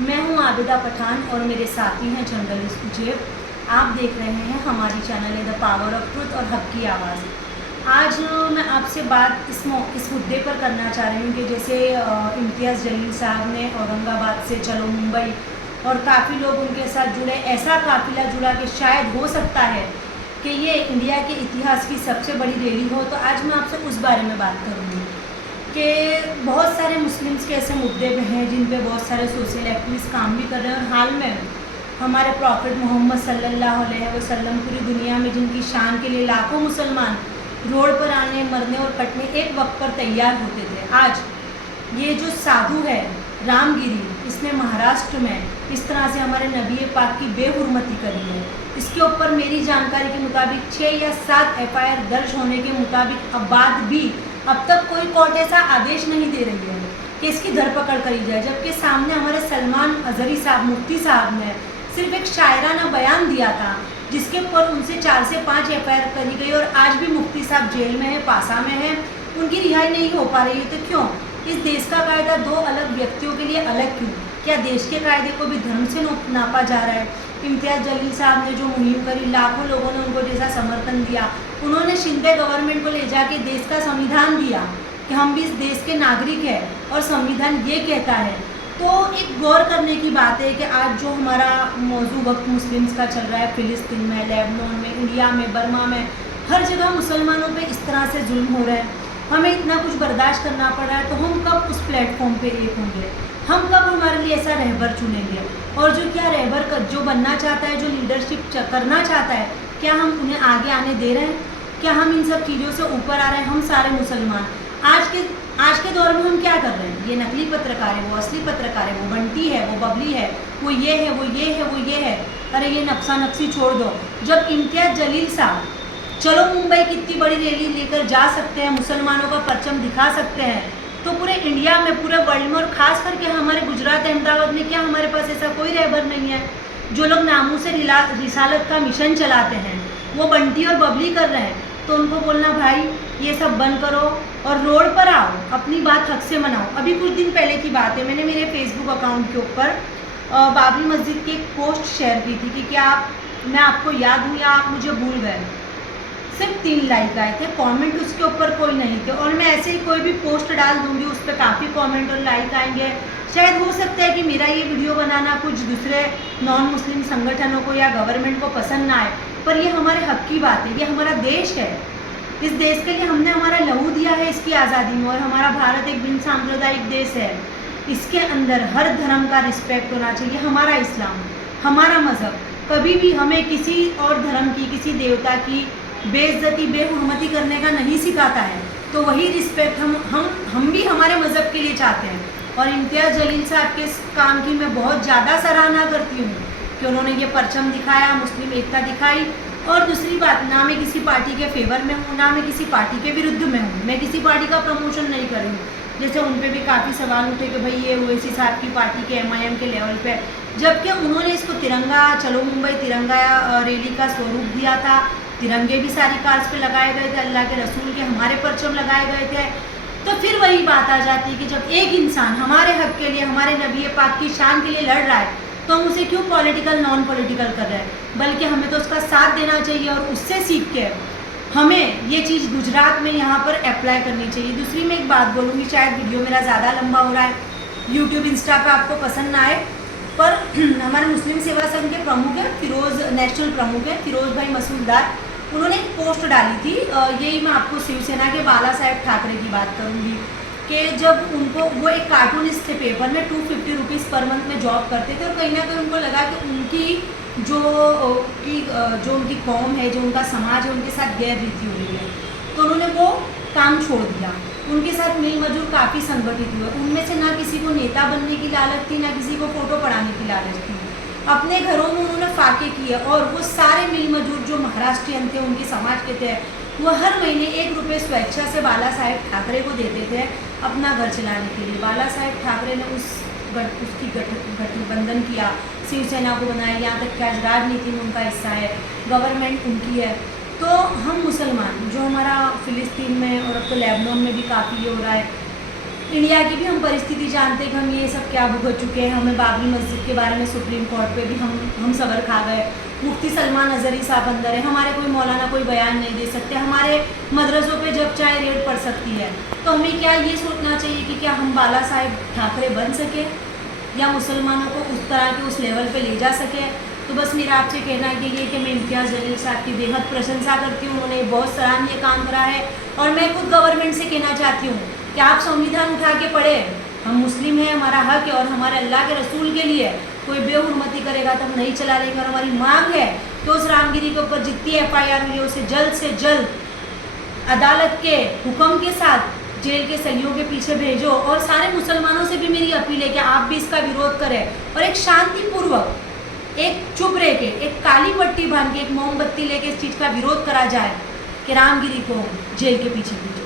मैं हूं आबिदा पठान और मेरे साथी हैं जर्नलिस्ट उजेब। आप देख रहे हैं हमारी channel the power of truth और हक की आवाज़। आज मैं आपसे बात इस मुद्दे पर करना चाह रही हूँ कि जैसे इम्तियाज़ जलील साहब ने औरंगाबाद से चलो मुंबई और काफ़ी लोग उनके साथ जुड़े, ऐसा काफिला जुड़ा कि शायद हो सकता है कि ये इंडिया के इतिहास की सबसे बड़ी रैली हो। तो आज मैं आपसे उस बारे में बात करूँगी कि बहुत सारे मुस्लिम्स के ऐसे मुद्दे भी हैं जिन पे बहुत सारे सोशल एक्टिविस्ट काम भी कर रहे हैं। और हाल में हमारे प्रॉफिट मोहम्मद सल्लल्लाहु अलैहि वसल्लम पूरी दुनिया में जिनकी शान के लिए लाखों मुसलमान रोड पर आने, मरने और कटने एक वक्त पर तैयार होते थे, आज ये जो साधु है रामगिरी, इसने महाराष्ट्र में इस तरह से हमारे नबी पाक की बेहुरमती करी है। इसके ऊपर मेरी जानकारी के मुताबिक 6 या 7 FIR दर्ज होने के मुताबिक अब बाद भी अब तक कोई कोर्ट ऐसा आदेश नहीं दे रही है कि इसकी धरपकड़ करी जाए। जबकि सामने हमारे सलमान अजहरी साहब, मुफ्ती साहब ने सिर्फ एक शायराना बयान दिया था जिसके ऊपर उनसे 4 से 5 FIR करी गई और आज भी मुफ्ती साहब जेल में है, पासा में है, उनकी रिहाई नहीं हो पा रही है। तो क्यों इस देश का कायदा दो अलग व्यक्तियों के लिए अलग क्यों? क्या देश के कायदे को भी धर्म से नापा जा रहा है? इम्तियाज़ जलील साहब ने जो मुहिम करी, लाखों लोगों ने उनको जैसा समर्थन दिया, उन्होंने शिंदे गवर्नमेंट को ले जाके देश का संविधान दिया कि हम भी इस देश के नागरिक हैं और संविधान ये कहता है। तो एक गौर करने की बात है कि आज जो हमारा मौजू वक्त मुस्लिम्स का चल रहा है, फिलिस्तीन में, लेबनान में, इंडिया में, बर्मा में, हर जगह मुसलमानों पे इस तरह से जुल्म हो रहा है, हमें इतना कुछ बर्दाश्त करना पड़ रहा है। तो हम कब उस प्लेटफॉर्म पे एक होंगे? हम कब हमारे लिए ऐसा रहबर चुनेंगे? और जो क्या रहबर जो बनना चाहता है, जो लीडरशिप करना चाहता है, क्या हम उन्हें आगे आने दे रहे हैं? क्या हम इन सब चीज़ों से ऊपर आ रहे हैं? हम सारे मुसलमान आज के दौर में हम क्या कर रहे हैं? ये नकली पत्रकार है, वो असली पत्रकार है, वो बंटी है, वो बबली है, वो ये है, वो ये है, वो ये है। अरे ये नक्शा नक्सी छोड़ दो। जब इम्तियाज़ जलील साहब चलो मुंबई की इतनी बड़ी रैली लेकर जा सकते हैं, मुसलमानों का परचम दिखा सकते हैं, तो पूरे इंडिया में, पूरे वर्ल्ड में और ख़ास करके हमारे गुजरात अहमदाबाद में क्या हमारे पास ऐसा कोई रहबर नहीं है? जो लोग नामों से रिसालत का मिशन चलाते हैं वो बंटी और बबली कर रहे हैं, तो उनको बोलना भाई ये सब बंद करो और रोड पर आओ, अपनी बात हक से मनाओ। अभी कुछ दिन पहले की बात है, मैंने मेरे फेसबुक अकाउंट के ऊपर बाबरी मस्जिद की एक पोस्ट शेयर की थी कि क्या मैं आपको याद हूँ या आप मुझे भूल गए। सिर्फ 3 लाइक आए थे, कमेंट उसके ऊपर कोई नहीं थे। और मैं ऐसे ही कोई भी पोस्ट डाल दूंगी उस पर काफ़ी कमेंट और लाइक आएंगे। शायद हो सकता है कि मेरा ये वीडियो बनाना कुछ दूसरे नॉन मुस्लिम संगठनों को या गवर्नमेंट को पसंद ना आए, पर ये हमारे हक की बात है, ये हमारा देश है। इस देश के लिए हमने हमारा लहू दिया है इसकी आज़ादी में, और हमारा भारत एक बिन सांप्रदायिक देश है। इसके अंदर हर धर्म का रिस्पेक्ट होना चाहिए। हमारा इस्लाम, हमारा मज़हब कभी भी हमें किसी और धर्म की, किसी देवता की बेइज्जती, बेहुरमती करने का नहीं सिखाता है। तो वही रिस्पेक्ट हम भी हमारे मज़हब के लिए चाहते हैं। और इम्तियाज़ जलील साहब के काम की मैं बहुत ज़्यादा सराहना करती हूँ कि उन्होंने ये परचम दिखाया, मुस्लिम एकता दिखाई। और दूसरी बात, ना मैं किसी पार्टी के फेवर में हूँ, ना मैं किसी पार्टी के विरुद्ध में हूँ, मैं किसी पार्टी का प्रमोशन नहीं कर रही हूँ। जैसे उन पर भी काफ़ी सवाल उठे कि भाई ये ओवैसी साहब की पार्टी के MIM के लेवल पे, जबकि उन्होंने इसको तिरंगा चलो मुंबई तिरंगा रैली का स्वरूप दिया था। तिरंगे भी सारी कार्स पे लगाए गए थे, अल्लाह के रसूल के हमारे परचम लगाए गए थे। तो फिर वही बात आ जाती है कि जब एक इंसान हमारे हक के लिए, हमारे नबी पाक की शान के लिए लड़ रहा है, तो हम उसे क्यों पॉलिटिकल नॉन पॉलिटिकल कर रहे हैं? बल्कि हमें तो उसका साथ देना चाहिए और उससे सीख के हमें ये चीज़ गुजरात में यहाँ पर अप्लाई करनी चाहिए। दूसरी मैं एक बात बोलूँगी, शायद वीडियो मेरा ज़्यादा लंबा हो रहा है, यूट्यूब इंस्टा पर आपको पसंद ना आए, पर हमारे मुस्लिम सेवा संघ के प्रमुख हैं, नेशनल प्रमुख हैं फिरोज भाई मसूलदार, उन्होंने एक पोस्ट डाली थी। यही मैं आपको शिवसेना के बाला साहेब ठाकरे की बात करूँगी कि जब उनको, वो एक कार्टूनिस्ट थे, पेपर में 250 रुपीज़ पर मंथ में जॉब करते थे, और कहीं ना कहीं उनको लगा कि उनकी जो उनकी कौम है, जो उनका समाज है, उनके साथ गैर रीति हो रही है, तो उन्होंने वो काम छोड़ दिया। उनके साथ मिल मजदूर काफ़ी संगठित हुए, उनमें से ना किसी को नेता बनने की लालच थी, ना किसी को फ़ोटो पढ़ाने की लालच थी। अपने घरों में उन्होंने फाके किए, और वो सारे मिल मजदूर जो महाराष्ट्रियन थे, उनके समाज के थे, वो हर महीने 1 रुपये स्वेच्छा से बाला साहेब ठाकरे को देते थे अपना घर चलाने के लिए। बाला साहेब ठाकरे ने उसकी गठबंधन किया, शिवसेना को बनाया, यहाँ तक कि आज राजनीति में उनका हिस्सा है, गवर्नमेंट उनकी है। तो हम मुसलमान, जो हमारा फ़िलिस्तीन में और अब तो लेबनान में भी काफ़ी ये हो रहा है, इंडिया की भी हम परिस्थिति जानते हैं कि हम ये सब क्या भुगत चुके हैं। हमें बाबरी मस्जिद के बारे में सुप्रीम कोर्ट पे भी हम सबर खा गए। मुफ्ती सलमान अजहरी साहब अंदर है, हमारे कोई मौलाना कोई बयान नहीं दे सकते, हमारे मदरसों पे जब चाहे रेड पड़ सकती है। तो हमें क्या ये सोचना चाहिए कि क्या हम बाला साहेब ठाकरे बन सके या मुसलमानों को उस तरह के उस लेवल पे ले जा सके। तो बस मेरा आपसे कहना है कि मैं इम्तियाज़ जलील साहब की बेहद प्रशंसा करती हूँ। उन्होंने बहुत सराहनीय काम करा है और मैं खुद गवर्नमेंट से कहना चाहती हूँ कि आप संविधान उठा के पढ़े। हम मुस्लिम हैं, हमारा हक है और हमारे अल्लाह के रसूल के लिए कोई बेहुरमती करेगा तो हम नहीं चला लेंगे। और हमारी मांग है कि उस रामगिरी के ऊपर जितनी FIR हुई है उसे जल्द से जल्द अदालत के हुक्म के साथ जेल के सलियों के पीछे भेजो। और सारे मुसलमानों से भी मेरी अपील है कि आप भी इसका विरोध करें और एक शांतिपूर्वक, एक चुप रह के, एक काली पट्टी बांध के, एक मोमबत्ती लेके इस चीज़ का विरोध करा जाए कि रामगिरी को जेल के पीछे भेजो।